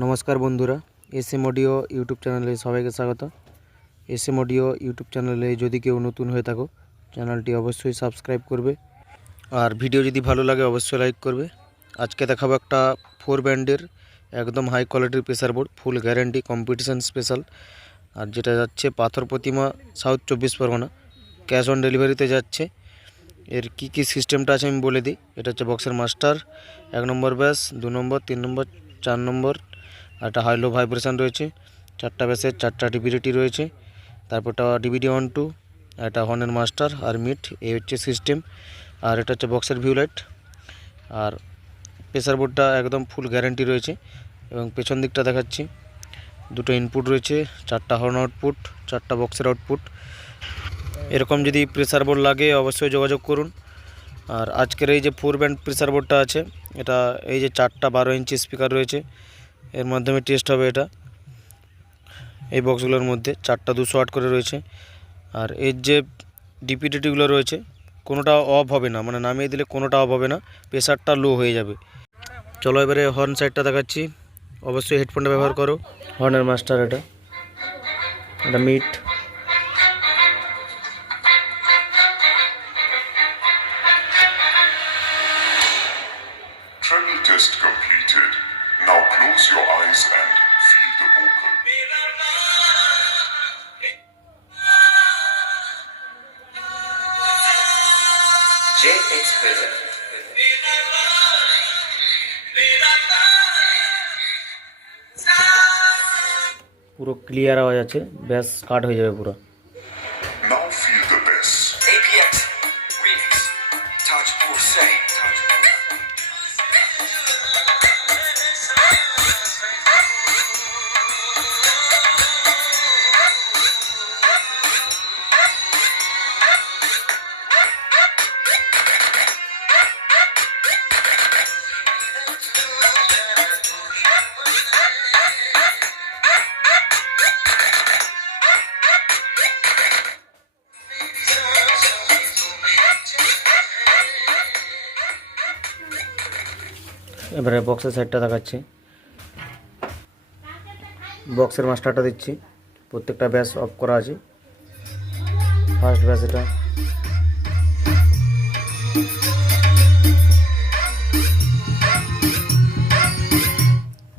নমস্কার বন্ধুরা S M audio YouTube চ্যানেলে সবাইকে স্বাগত। এস এম অডিও ইউটিউব চ্যানেলে যদি কেউ নতুন হয়ে থাকো, চ্যানেলটি অবশ্যই সাবস্ক্রাইব করবে। আর ভিডিও যদি ভালো লাগে, অবশ্যই লাইক করবে। আজকে দেখাবো একটা ফোর ব্যান্ডের একদম হাই কোয়ালিটির pressure board, full guarantee competition special. আর যেটা যাচ্ছে পাথর প্রতিমা সাউথ চব্বিশ পরগনা, ক্যাশ অন ডেলিভারিতে যাচ্ছে। এর কি কি সিস্টেমটা আছে আমি বলে দিই। এটা হচ্ছে বক্সের মাস্টার, এক নম্বর ব্যাস, দু নম্বর, তিন নম্বর, চার নম্বর আর একটা হাই লো ভাইব্রেশন রয়েছে। চারটা ব্যাসের চারটা ডিবিডিটি রয়েছে। তারপরটা ডিবিডি ওয়ান টু একটা হর্নের মাস্টার আর মিট এই হচ্ছে সিস্টেম আর এটা হচ্ছে বক্সের ভিউ লাইট আর প্রেসার বোর্ডটা একদম ফুল গ্যারেন্টি রয়েছে। এবং পেছন দিকটা দেখাচ্ছি, দুটো ইনপুট রয়েছে, চারটা হর্ন আউটপুট চারটা বক্সের আউটপুট এরকম যদি প্রেসার বোর্ড লাগে, অবশ্যই যোগাযোগ করুন। আর আজকের এই যে ফোর ব্যান্ড প্রেসার বোর্ডটা আছে, এটা এই যে চারটা বারো ইঞ্চি স্পিকার রয়েছে এর মাধ্যমে টেস্ট হবে এটা। এই বক্সগুলোর মধ্যে চারটা দুশো আট করে রয়েছে। আর এর যে ডিপিডিটিগুলো রয়েছে, কোনোটা অফ হবে না মানে নামিয়ে দিলে কোনোটা অফ হবে না প্রেশারটা লো হয়ে যাবে। চলো এবারে হর্ন সাইডটা দেখাচ্ছি। অবশ্যই হেডফোনটা ব্যবহার করো। হর্নের মাস্টার এটা। এটা meet and feel the vocal. JX present. পুরো ক্লিয়ার আওয়াজ আছে ব্যাস কাট হয়ে যাবে পুরো এবারে বক্সের সাইডটা দেখাচ্ছি বক্সের মাস্টারটা দিচ্ছি প্রত্যেকটা ব্যাস অফ করা আছে ফার্স্ট ব্যাস এটা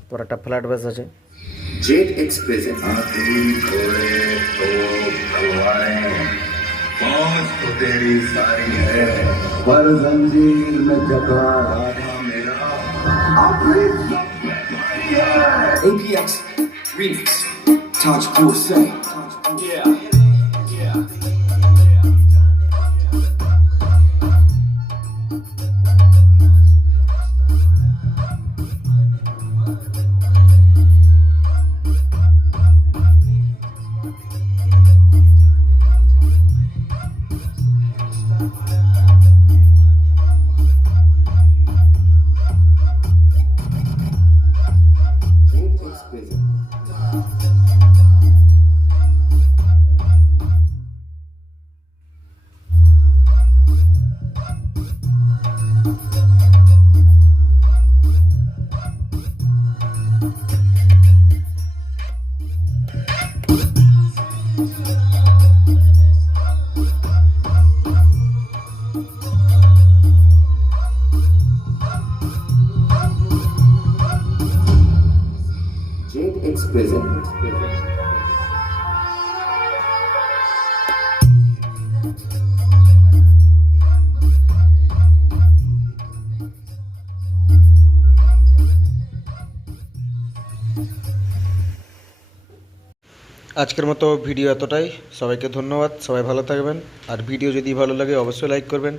পর একটা ফ্ল্যাট ব্যাস আছে JX present. हाथी घोड़े तो तलवारें पहुंच तो तेरी सारी है पर जंजीर में जकड़ा APX Remix. Touch Say. JX present. আজকের মতো ভিডিও এতটাই। সবাইকে ধন্যবাদ। সবাই ভালো থাকবেন। আর ভিডিও যদি ভালো লাগে, অবশ্যই লাইক করবেন।